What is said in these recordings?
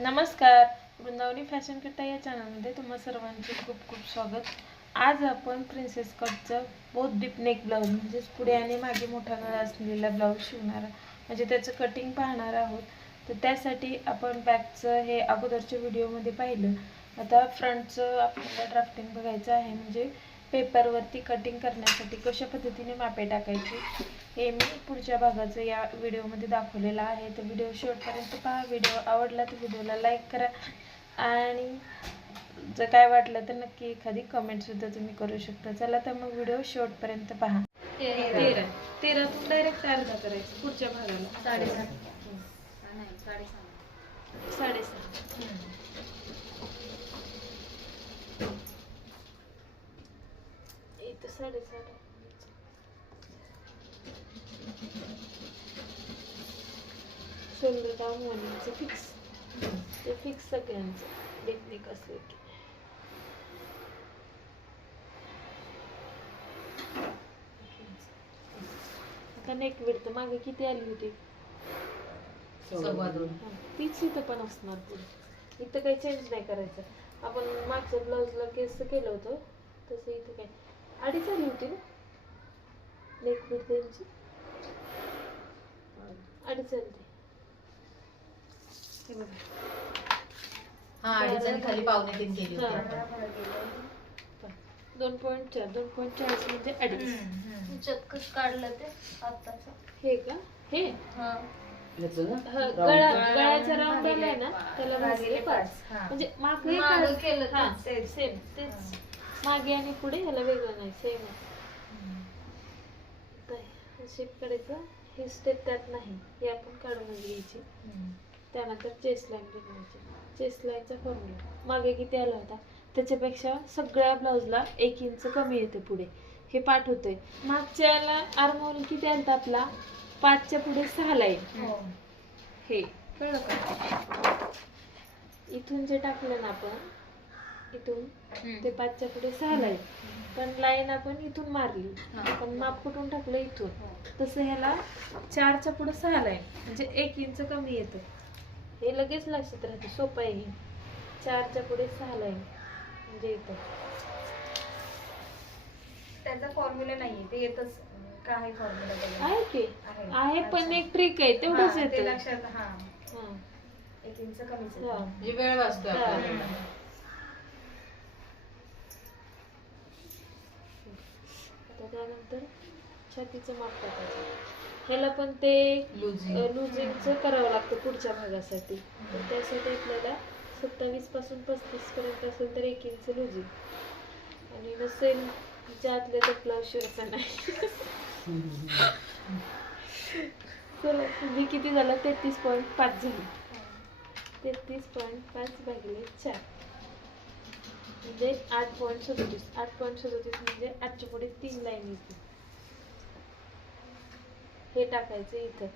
नमस्कार, वृंदावनी फॅशन कट्टा या चॅनलमध्ये तुम्हा सर्वांचे खूप खूप स्वागत. आज आपण प्रिन्सेस कटचं बोथ डीप नेक ब्लाऊज म्हणजेच पुढे आणि मागे मोठा गळा असलेला ब्लाऊज शिवणार म्हणजे त्याचं कटिंग पाहणार आहोत. तर त्यासाठी आपण बॅकचं हे अगोदरच्या व्हिडिओमध्ये पाहिलं. आता फ्रंटचं आपल्याला ड्राफ्टिंग बघायचं आहे, म्हणजे पेपरवरती कटिंग करण्यासाठी कशा पद्धतीने मापे टाकायची हे मी पुढच्या भागाचं या व्हिडिओमध्ये दाखवलेलं आहे. तर व्हिडिओ शेवटपर्यंत पहा. व्हिडिओ आवडला तर व्हिडिओला लाईक करा आणि जर काय वाटलं तर नक्की एखादी कमेंटसुद्धा तुम्ही करू शकता. चला तर मग व्हिडिओ शेवटपर्यंत पहा. 13 डायरेक्ट अर्धा करायचं पुढच्या भागाला 7.5 इथं 7.5 शोल्डर डाऊन होण्याचं फिक्स, ते फिक्स सगळ्यांचं टेक्निक असले की. आता नेक विड्थ मागे किती आली होती? 2.25. तीच इथं पण असणार पुढे. इथं काही चेंज नाही करायचं. आपण मागच्या ब्लाऊजला केस केलं होतं तसं इथं काय 2.5 आली होती ना नेक विड्थ यांची. 2.5 आली. हे बघा, हा, 2.5 खाली 2.25 केली होती. 2.4 2.40 म्हणजे 2.5. चक्कच काढलं ते आताच. हे का? हे गळ्याचा राऊंड आलाय ना त्याला भागिले 5. म्हणजे मागे केलं सेम तेच, मागे आणि पुढे ह्याला वेगळं नाही, सेम शेप करायचं. ही स्टेप त्यात नाही, हे आपण काढून घ्यायची. त्यानंतर चेस्ट लाईन बनवायची. चेस्ट लाईनचा फॉर्म्युला मागे किती आला होता त्याच्यापेक्षा सगळ्या ब्लाऊजला 1 इंच कमी येते पुढे. हे पाठ होतंय. मागच्याला आर्महोल किती आलता आपला? 5च्या पुढे 6 लाईन. हे कळलं का? इथून जे टाकलं ना आपण, इथून ते 5च्या पुढे 6 लाईन, पण लाईन आपण इथून मारली, पण माप कुठून टाकलं? इथून. तसं ह्याला 4च्या पुढे 6 लाईन म्हणजे 1 इंच कमी येतं. हे लगेच लक्षात राहते, सोपं आहे हे. 4च्या पुढे 6 लाईन म्हणजे इथं. त्याचा फॉर्म्युला नाहीये, ते येतच. काय फॉर्म्युला आहे की आहे, पण एक ट्रिक आहे तेवढंच ते येतं. लक्षात. हा, 1 इंच कमीच आहे. म्हणजे वेळ वाचतो आपल्याला. आता त्यानंतर छातीचं माप टाकायचं. ह्याला पण ते लुजिंगचं करावं लागतं पुढच्या भागासाठी. तर त्यासाठी आपल्याला 27 पासून 35 पर्यंत असेल तर 1 इंच लुजिंग, आणि नसेल ज्यातले तर ब्लाऊज शिवायचा नाही. चला, मी किती झालं? 33.5 झाली. 33.5 भागिले 4 म्हणजे 8.37. 8.37 म्हणजे 8च्या पुढे 3 लाईन येते. हे टाकायचं इथं.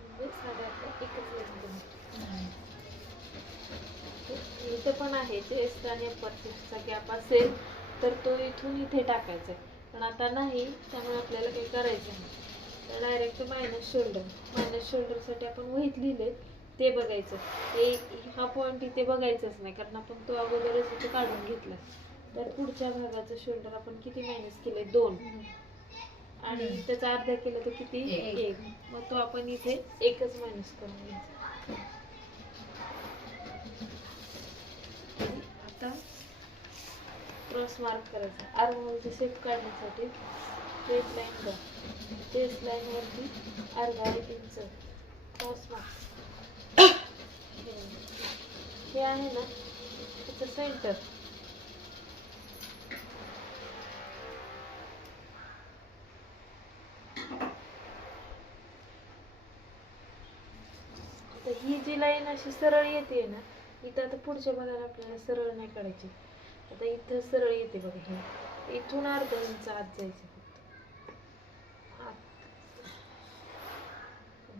म्हणजे 8.5 एकच लाईन बनते. इथं पण आहे चेस्ट आणि अप्पर चेस्टचा गॅप असेल तर तो इथून इथे टाकायचा, पण आता नाही, त्यामुळे आपल्याला काही करायचं नाही. तर डायरेक्ट मायनस शोल्डरसाठी आपण वहीत लिहिले ते बघायचं. हा पॉईंट इथे बघायचाच नाही, कारण आपण तो अगोदरच इथे काढून घेतला. तर पुढच्या भागाचं शोल्डर आपण किती मायनस केले? 2, आणि त्याचा अर्धा केलं तर किती? 1. मग तो आपण इथे 1च मायनस करून घ्यायचा. आता क्रॉस मार्क करायचा. आर्महोलची शेप काढण्यासाठी स्ट्रेट लाईन द्या. चेस्ट लाईन वरती अर्धा इंच क्रॉस मार्क. हे आहे ना त्याचं सेंटर. आता ही जी लाईन अशी सरळ येते ना, इथं आता पुढच्या भागाला आपल्याला सरळ नाही काढायची. आता इथं सरळ येते बघा, हे इथून अर्धा इंच आत जायचं फक्त.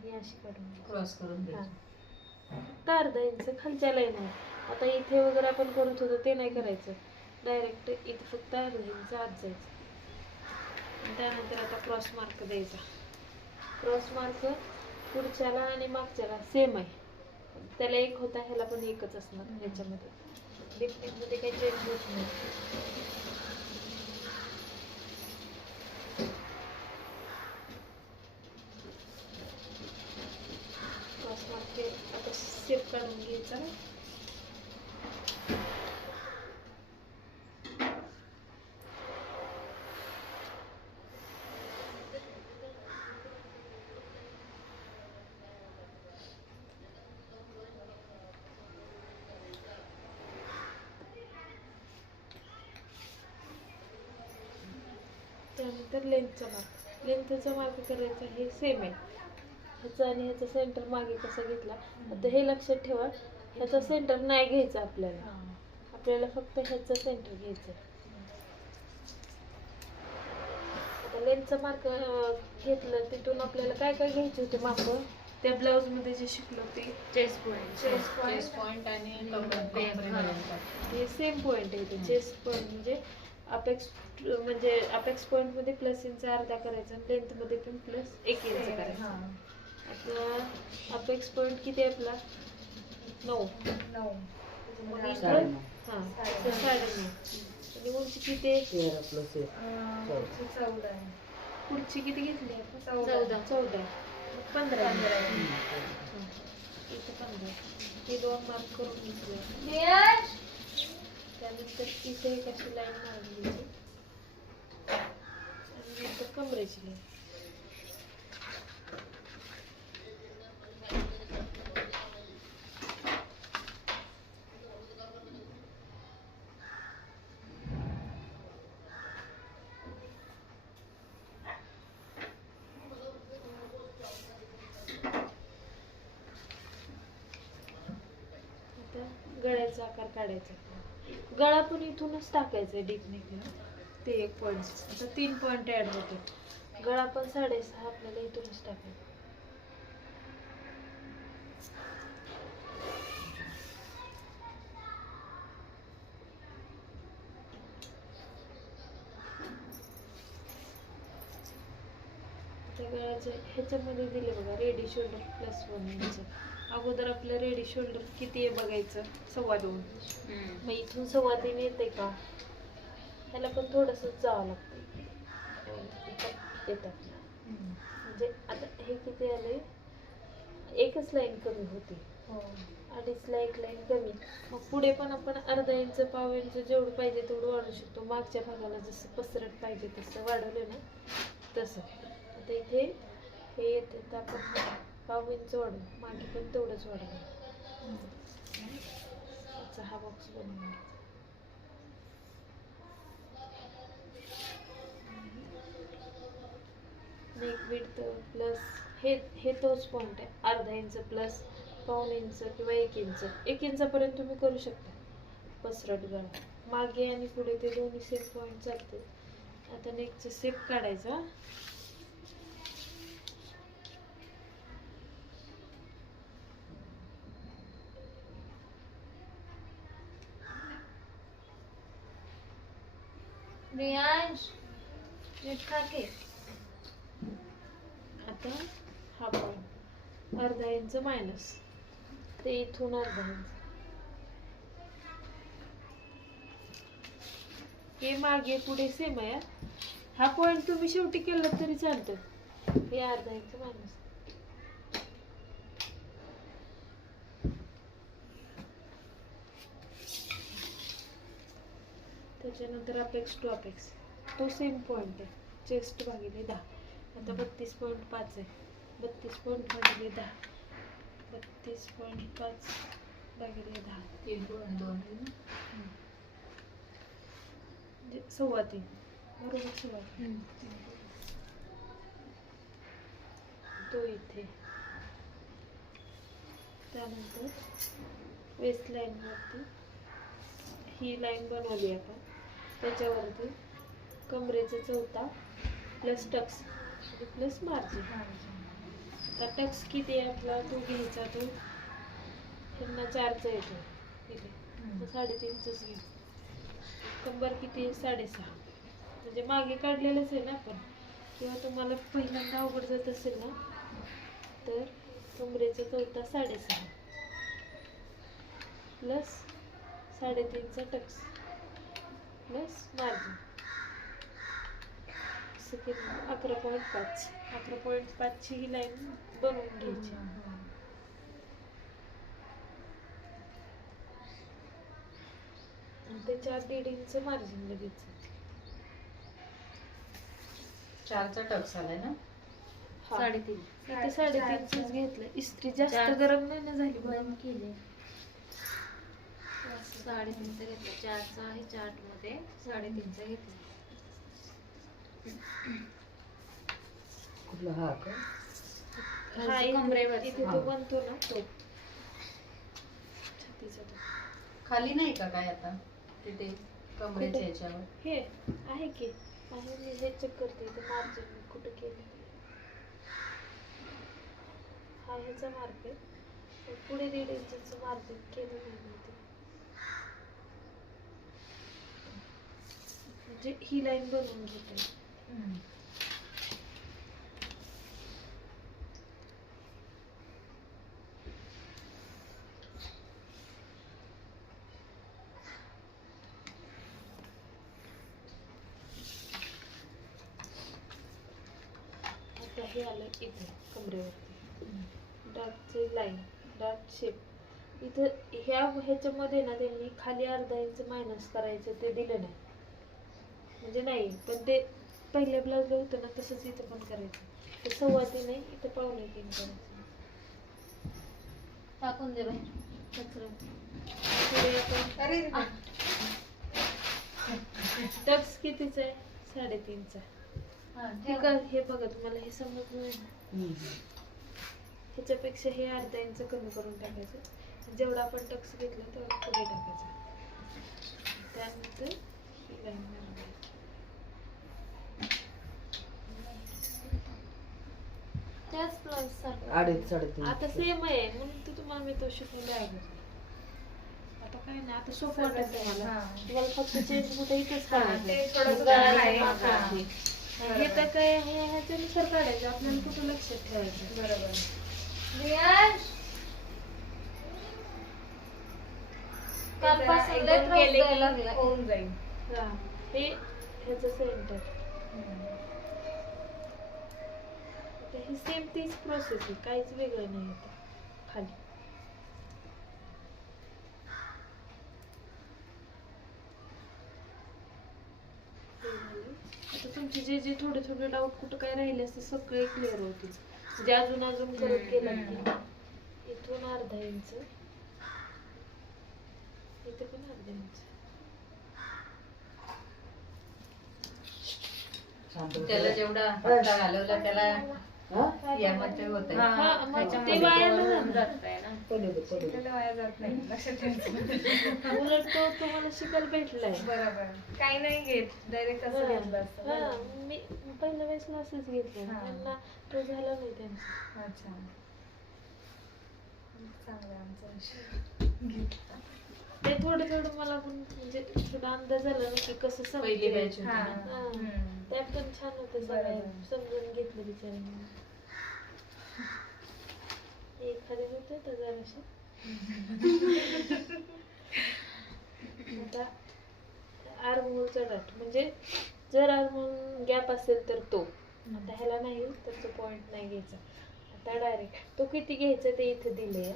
ही अशी काढून क्रॉस करून घ्यायचं. फक्त अर्धा इंच खालच्या लाईन आहे. आता इथे वगैरे आपण करत होतो ते नाही करायचं, डायरेक्ट इथे फक्त अर्धा इंच आत जायचं. त्यानंतर आता क्रॉस मार्क द्यायचा. क्रॉस मार्क पुढच्याला आणि मागच्याला सेम आहे. त्याला एक होता, ह्याला पण एकच असणार. ह्याच्यामध्ये डिफरेंटमध्ये काही चेंज होत नाही. क्रॉस मार्क आता शेप काढून घ्यायचा. त्यानंतर लेंथचा मार्क. लेंथचा मार्क करायचा हे सेम आहे. ह्याचा आणि ह्याचा सेंटर मागे कसा घेतला. आता हे लक्षात ठेवा, ह्याचा सेंटर नाही घ्यायचा आपल्याला. आपल्याला फक्त ह्याचा सेंटर घ्यायचा. आता लेंथचा मार्क घेतलं, तिथून आपल्याला काय काय घ्यायचे होते माप. त्या ब्लाऊज मध्ये जे शिकलो ते चेस्ट पॉइंट चेस्ट पॉइंट आणि कमरेपर्यंत. हे सेम पॉइंट आहे. ते चेस्ट पॉइंट म्हणजे अपेक्स पॉइंट मध्ये प्लस इंच अर्धा करायचा आणि लेंथ मध्ये पण प्लस 1 इंच करायचा. आता अपेक्स पॉइंट किती आहे आपला 9. मग इकडं 9.5 आणि उंची किती आहे 14 पुढची किती घेतली आपण 14. 15 इथं 15. हे 2 मार्क करून घेतले. त्यानंतर इथे एक अशी लाईन मारून घ्यायची आणि नंतर कमरेची लाईन. आता गळ्याचा आकार काढायचा. गळा पण इथूनच टाकायचा डीप नेकला. ते 1 पॉईंट. आता 3 पॉईंट ऍड होते. गळा पण 6.5 आपल्याला इथूनच टाकायचा. त्या गळ्याच्या ह्याच्यामध्ये दिले बघा रेडी शोल्डर प्लस 1 इंच. अगोदर आपलं रेडी शोल्डर किती आहे बघायचं 2.25. मग इथून 3.25 येते का. ह्याला पण थोडंसं जावं लागतं. येतात म्हणजे आता हे किती आले. एकच लाईन कमी होती. 2.5 ला 1 लाईन कमी. मग पुढे पण आपण अर्धा इंच 1/2 इंच जेवढं पाहिजे तेवढं वाढवू शकतो. मागच्या भागाला जसं पसरट पाहिजे तसं वाढवलं ना तसं. आता इथे हे येते तर आपण 1/2 इंच वाढवू. मागे पण तेवढंच वाढवू. याचा हा बॉक्स बनवून नेक विड्थ प्लस हे तोच पॉईंट आहे. अर्धा इंच प्लस 1/2 इंच किंवा 1 इंच. 1 इंचापर्यंत तुम्ही करू शकता पसरट गळा. मागे आणि पुढे ते दोन्ही सेम पॉईंट चालते. आता नेकचा शेप काढायचा. आता हा पॉईंट अर्धा इंच मायनस. ते इथून अर्धा इंच. हे मागे पुढे सेम आहे. हा पॉईंट तुम्ही शेवटी केला तरी चालतं. हे अर्धा इंच मायनस. त्याच्यानंतर अपेक्स टू अपेक्स तो सेम पॉईंट आहे. चेस्ट भागिले 10. आता 32.5 आहे. 32.5 भागिले 10. 32.5 भागिले 10 म्हणजे 3.25 बरोबर. 3.25 तो इथे. त्यानंतर वेस्ट लाईन वरती ही लाईन बनवली आपण. त्याच्यावरती कमरेचा 4था प्लस टक्स प्लस मार्जिन. आता टक्स किती आहे आपला तो घ्यायचा. तो ह्यांना 4चा येतो इथे. 3.5च घ्या. कंबर किती आहे 6.5. म्हणजे मागे काढलेलंच आहे ना आपण. किंवा तुम्हाला पहिल्यांदा अवघड जात असेल ना तर कमरेचा चौथा 6.5 प्लस 3.5चा टक्स प्लस मार्जिन असं केलं 11.5. 11.5ची ही लाईन बनवून घ्यायची. आणि त्याच्या आत 1.5 इंच मार्जिन लगेच. 4चा टक्स आलाय ना. 3.5. इथे 3.5च घेतलं. इस्त्री जास्त चार. गरम नाही ना झाली बंद केले. 3.5चा घेतला. 4चा आहे चार्ट मध्ये 3.5चा घेतला. कुठला हा का? हा कमरेवर. इथे तो बनतो ना तो छातीचा तो. खाली नाही का काय आता तिथे कमरेच्या ह्याच्यावर? हे आहे की आहे. मी हे चेक करते इथे मार्जिन कुठे केलं. हा ह्याचा मार्क आहे पण पुढे 1.5 इंचचं मार्जिन केलं नाही मी इथे. म्हणजे ही लाईन बनवून घेते. आता हे आलं इथे कमरेवरती डार्कची लाईन डार्क शेप इथं ह्याच्यामध्ये ना त्यांनी खाली अर्धा इंच मायनस करायचं ते दिलं नाही. म्हणजे नाही पण ते पहिल्या ब्लाउजला होतं ना तसंच इथं पण करायचं. ते 3.25 नाही इथं 2.25 करायचं. टाकून दे बाई. कचरा पुढे आपण अरे टक्स कितीचा आहे 3.5चा. हा, हे ठेव. कर हे बघा तुम्हाला हे समजलं नाही ना. ह्याच्यापेक्षा हे अर्धा इंच कमी करून टाकायचं. जेवढा आपण टक्स घेतला तेवढा पुढे टाकायचा. त्यानंतर ही लाईन मारायची. त्याच ब्लाउज सारखं. 2.5-3.5. आता सेम आहे म्हणून तर तुम्हाला मी तो शिकवले आहे. आता काय नाही आता सोपं वाटत आहे मला. हा. तुम्हाला फक्त चेंज होतं इथंच ते काढायचं. थोडंसं गळा आहे. मागं हा. आहे. हे तर काय हे ह्याच्यानुसार काढायचं आपल्याला कुठं लक्षात ठेवायचं. बरोबर. कालपासून एक लय दोन त्रास केले द्यायला की लागलाय. होऊन जाईल. हा हे ह्याचं सेंटर. आता ही सेम तीच प्रोसेस आहे काहीच वेगळं नाही आता खाली. हे झालं. आता तुमचे जे जे थोडे थोडे डाऊट कुठं काय राहिले असते सगळे क्लिअर होतील. म्हणजे अजून करत गेलं की इथून अर्धा इंच इथे पण अर्धा इंच. त्याला जेवढा पत्ता घालवला त्याला हा? यामध्ये होत हा, हा, मग त्याच्यामध्ये ते वाया नाही होऊन जाणार. जातंय ना. पलीकडे. शिकलेलं वाया जात नाही. लक्षात ठेवायचं. उलट तो तुम्हाला शिकायला भेटलाय. बरोबर. काही नाही घेत डायरेक्ट असं घेतलं असतं. हा, बरोबर. मी पहिल्या वेळेसला असंच घेतलं हा. त्यांना तो झाला नाही त्यांचा. अच्छा. चांगलं आहे आमचा विषय. ते थोडं थोडं मला पण म्हणजे थोडा अंदाज आला ना की कसं पहिली समजेल. batch होती हा. ना. हम्म. त्यात पण छान होतं बरोबर. सगळं समजून घेतलं बिचाऱ्यांनी. एखादे होते तर जराशे आता आर्महोलचा डाट म्हणजे जर आर्महोल गॅप असेल तर तो आता ह्याला नाही तर तो पॉइंट नाही घ्यायचा. आता डायरेक्ट तो किती घ्यायचा ते इथे दिले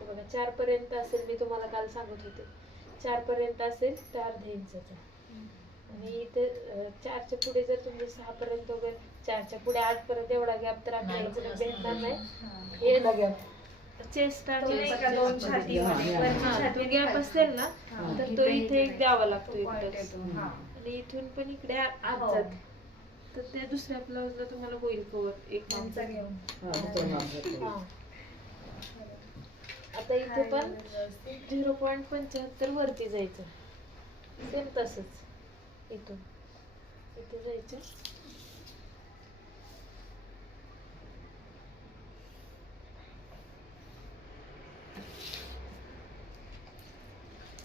बघा. 4 पर्यंत असेल. मी तुम्हाला काल सांगत होते 4 पर्यंत असेल तर अर्धा इंचाचा. आणि इथे 4च्या पुढे जर तुम्ही 6 पर्यंत वगैरे 4च्या पुढे 8 पर्यंत एवढा गॅप तर आपल्याला इकडे भेटणार नाही. हे चेस्ट तो नाही का दोन छाती हा, मध्ये हा. वरची छाती गॅप निघाली. असेल ना हा. तर तो इथे एक द्यावा लागतो तो point एकटाच. येतो. हा. आणि इथून पण इकडे आत हो. जात तर त्या दुसऱ्या ब्लाउजला तुम्हाला होईल कवर एक आमचा माप. घेऊन. हा. आता इथे पण 0.75 वरती जायचं. सेम तसंच इथून इथे जायचं.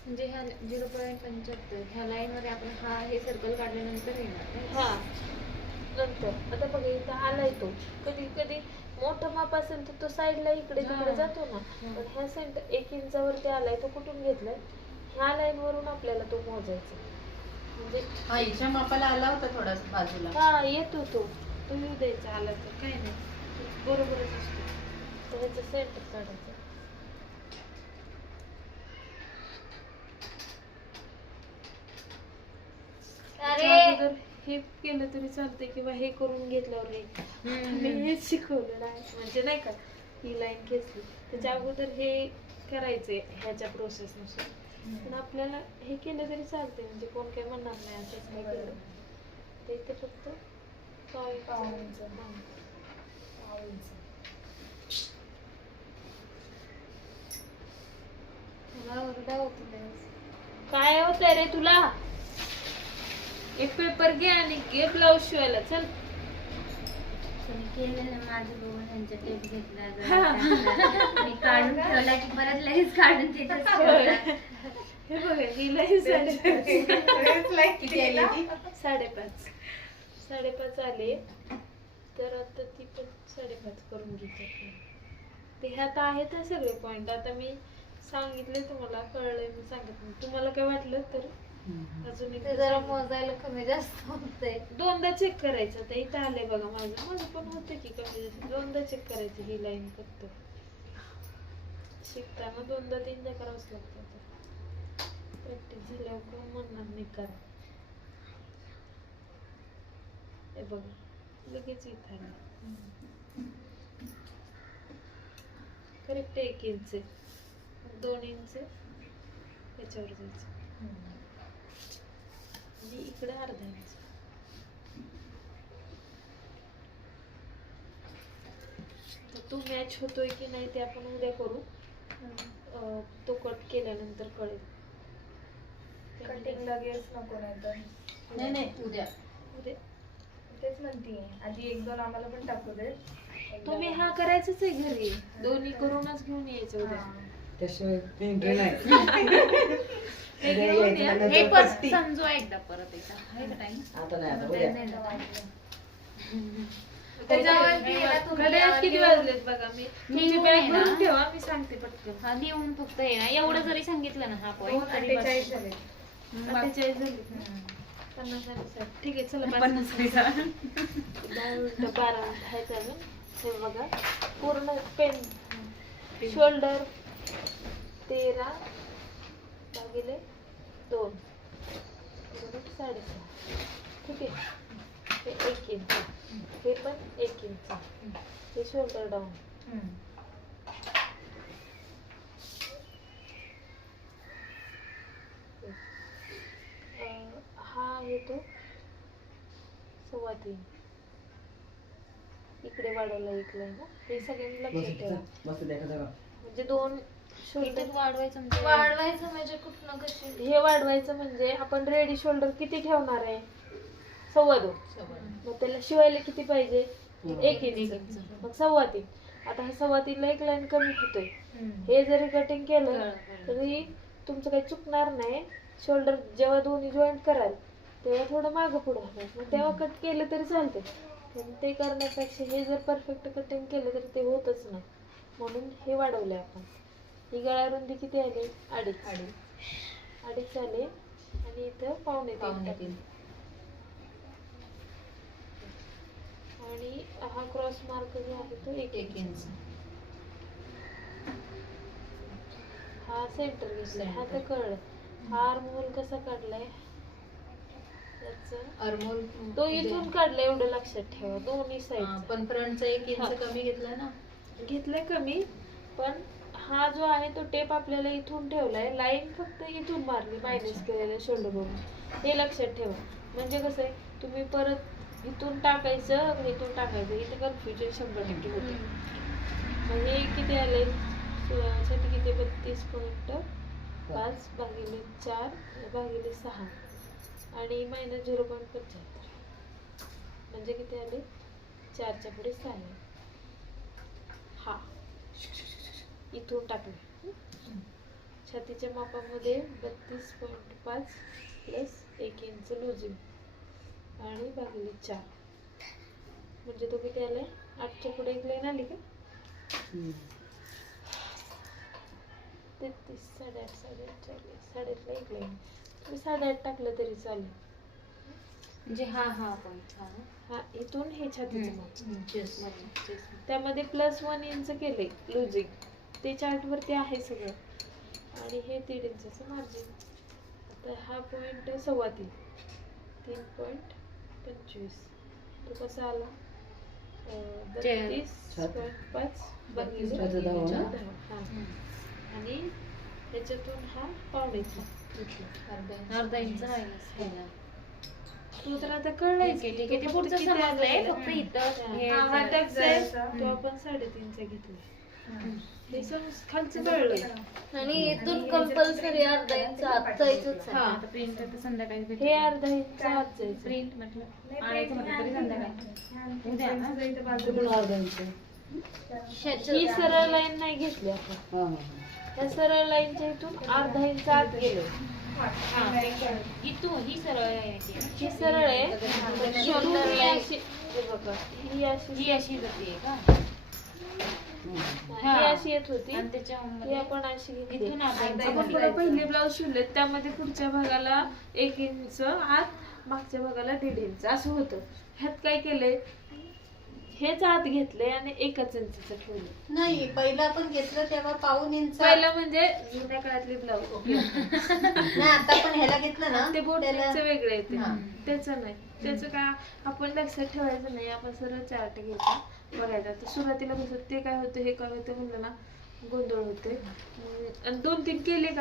म्हणजे ह्या 0.75 ह्या लाईन मध्ये आपण हा हे सर्कल काढल्यानंतर येणार नाही. हा नंतर आता बघा इथं आलाय तो, कधी कधी मोठा माप असेल तर तो साईडला इकडे तिकडे जातो ना, पण ह्या सेंटर 1 इंचावरती आलाय तो कुठून घेतलाय, ह्या लाईन वरून आपल्याला तो मोजायचा. म्हणजे हा हिच्या मापाला आला होता थोडासा बाजूला. हा येतो तो येऊ द्यायचा, आला तर काय नाही, बरोबरच असतो. तर ह्याचं सेंटर काढायचं. अगोदर हे केलं तरी चालतंय किंवा हे करून घेतल्यावर हे मी हेच शिकवलेलं आहे, म्हणजे नाही का ही लाईन खेचली त्याच्या अगोदर हे करायचंय ह्याच्या प्रोसेस नुसार. पण आपल्याला हे केलं तरी चालतंय, म्हणजे कोण काय म्हणणार नाही असंच काय केलं ते. इथे फक्त पाव इंच. मला ओरडा होतो काय होतंय रे तुला, एक पेपर घे आणि घे ब्लाऊज शिवायला चल. केलेलं माझं बघून यांच्या टेप घेतला मी काढून ठेवला की परत लगेच काढून तिथेच ठेवला. हे बघा हिला ही 5:30 किती आली ती? 5:30 आले, तर आता ती पण 5:30 करून घेते. ते ह्यात आहेत ना सगळे पॉइंट, आता मी सांगितले तुम्हाला, कळलंय मी सांगत नाही. तुम्हाला काय वाटलं तर अजून ते जरा मोजायला कमी जास्त होतंय. 2दा चेक करायचं. आता इथं आलंय बघा, माझं पण होतं की कमी जास्त. 2दा चेक करायचं ही लाईन फक्त. शिकताना 2दा 3दा करावंच लागतं. प्रॅक्टिस झाल्यावर कोण म्हणणार नाही करा. हे बघा लगेच इथं आलं. करेक्ट 1 इंच, 2 इंच याच्यावर जायचं आणि इकडे अर्धा इंच. तर तो मॅच होतोय की नाही ते आपण उद्या करू. तो कट केल्यानंतर कळेल. कटिंग लगेच नको नाही तर. नाही उद्या. उद्या तेच म्हणते आधी 1-2 आम्हाला पण टाकू दे. तुम्ही हा करायचंच आहे घरी, दोन्ही करूनच घेऊन यायचं उद्या. त्याशिवाय एंट्री नाही. हे घेऊन या. हे पण समजू एकदा परत एकदा आहे का टाइम? आता नाही, आता उद्या. त्याच्यावरती आहे ना तुम्ही घड्याळात किती वाजलेत बघा, मी तुमची लिहून बॅग आहे ना? भरून ठेवा, मी सांगते पटकन. हा लिहून फक्त आहे ना, एवढं जरी सांगितलं ना हा पॉईंट तरी बस. 48 झाले. 48 झाले. 50 आणि 60. ठीक आहे चला 10 मिनिटं 12 मिनिटं आहे अजून. हे बघा पूर्ण पेन शोल्डर 13 भागिले 2 6.5. ठीक आहे. हे 1 इंच, हे पण 1 इंच. हे शोल्डर डाऊन. हा येतो 3.25. इकडे वाढवला इकडे ना, हे सगळ्यांनी लक्षात ठेवा. मस्त देखा जागा. म्हणजे 2 शोल्डर इथेच वाढवायचं म्हणजे वाढवायचं म्हणजे कुठनं कशी. हे वाढवायचं म्हणजे आपण रेडी शोल्डर किती ठेवणार आहे, 2.25. मग त्याला शिवायला किती पाहिजे, 1 इंच. मग 3.25. आता हा 3.25 ला एक लाईन कमी होतोय. हे जरी कटिंग केलं तरी तुमचं काही चुकणार नाही. शोल्डर जेव्हा दोन्ही जॉईंट कराल तेव्हा थोडं मागं पुढं होणार, मग तेव्हा कट केलं तरी चालते. पण ते करण्यापेक्षा हे जर परफेक्ट कटिंग केलं तर ते होतच नाही, म्हणून हे वाढवलंय आपण. ही गळा रुंदी किती आली, 2.5 आले आणि इथं 2.25. आणि हा क्रॉस मार्क जो आहे तो 1 इंच. हा सेंटर घेतलाय, हा तर कळलं. हा आर्महोल कसा काढलाय याचा, अर्मोल तो इथून काढलाय एवढं लक्षात ठेवा. दोन्ही साईड पण फ्रंटचा 1 इंच कमी घेतला ना. घेतलाय कमी, पण हा जो आहे तो टेप आपल्याला इथून ठेवलाय. लाईन फक्त इथून मारली मायनस केलेल्या शोल्डर वरून, हे लक्षात ठेवा. म्हणजे कसं आहे, तुम्ही परत इथून टाकायचं इथून टाकायचं, इथे कन्फ्युजन 100% होते. म्हणजे किती आले, किती 32.5 भागिले 4 भागिले 6 आणि मायनस 0.75. म्हणजे किती आले, 4च्या पुढे 6 आहे. हा इथून टाकले. छातीच्या मापामध्ये 32.5 प्लस 1 इंच लुजिंग आणि भागिले 4. म्हणजे तो किती आलाय 8च्या पुढे एक लाईन आली का? 33, 8.5, 8.5, 40, 8.5ला एक लाईन. तुम्ही 8.5 टाकलं तरी चालेल. म्हणजे हा पॉईंट हा इथून हे छातीचं माप. Chest. त्यामध्ये +1 इंच केले लुजिंग, ते चार्ट वरती आहे सगळं. आणि हे 1.5 इंचाचं मार्जिन. आता हा पॉईंट 3.25, 3.25. तो कसा आला? 32.5 भागिले 10. हा. आणि त्याच्यातून हा पावणेचा घेतला. अर्धा इंच राहिला. तो तर आता कळलाय ठीक आहे, ते पुढचं समजलंय. फक्त इथं हे हा जरा- टॅक्स आहे जरासं. तो आपण 3.5चा घेतलाय. हे खालचं कळलंय. आणि इथून कंपल्सरी अर्धा इंच आत जायचंच आहे. हा प्रिंट तर संध्याकाळी हे अर्धा इंच आत जायचं. प्रिंट म्हटलं आणायचं म्हटलं तरी संध्याकाळी. उद्या ना? इथं बाजूला. कुठून अर्धा इंच? ही सरळ लाईन नाही घेतली आपण. हा हा त्या सरळ लाईनच्या इथून अर्धा इंच आत गेलो. इथून ही सरळ आहे ती. ही सरळ आहे पण इथून ही अशी, हे बघा ही अशी, ही अशी जाते का? ही अशी येत होती. आणि ही त्याच्यामध्ये आपण अशी घेतली. इथून अर्धा इंच आपण पुन्हा पहिले ब्लाऊज शिवले त्यामध्ये पुढच्या भागाला 1 इंच आत, मागच्या भागाला 1.5 इंच असं होतं. ह्यात काय केलंय, हेच आत घेतले आणि 1 इंचचं ठेवलं. नाही पहिलं आपण घेतलं तेव्हा पाऊण इंच. पहिलं म्हणजे जुन्या काळातले ब्लाऊज नाही आता पण ह्याला घेतलं ना ते बोटनेचं वेगळं येते, हा. त्याचं नाही. त्याचं काय आपण लक्षात ठेवायचं नाही, आपण सरळ चार्ट घ्यायचा बघायचा. तर सुरुवातीला कसं ते काय होतं हे काय होतं म्हणलं ना गोंधळ होते. आणि 2-3 केले का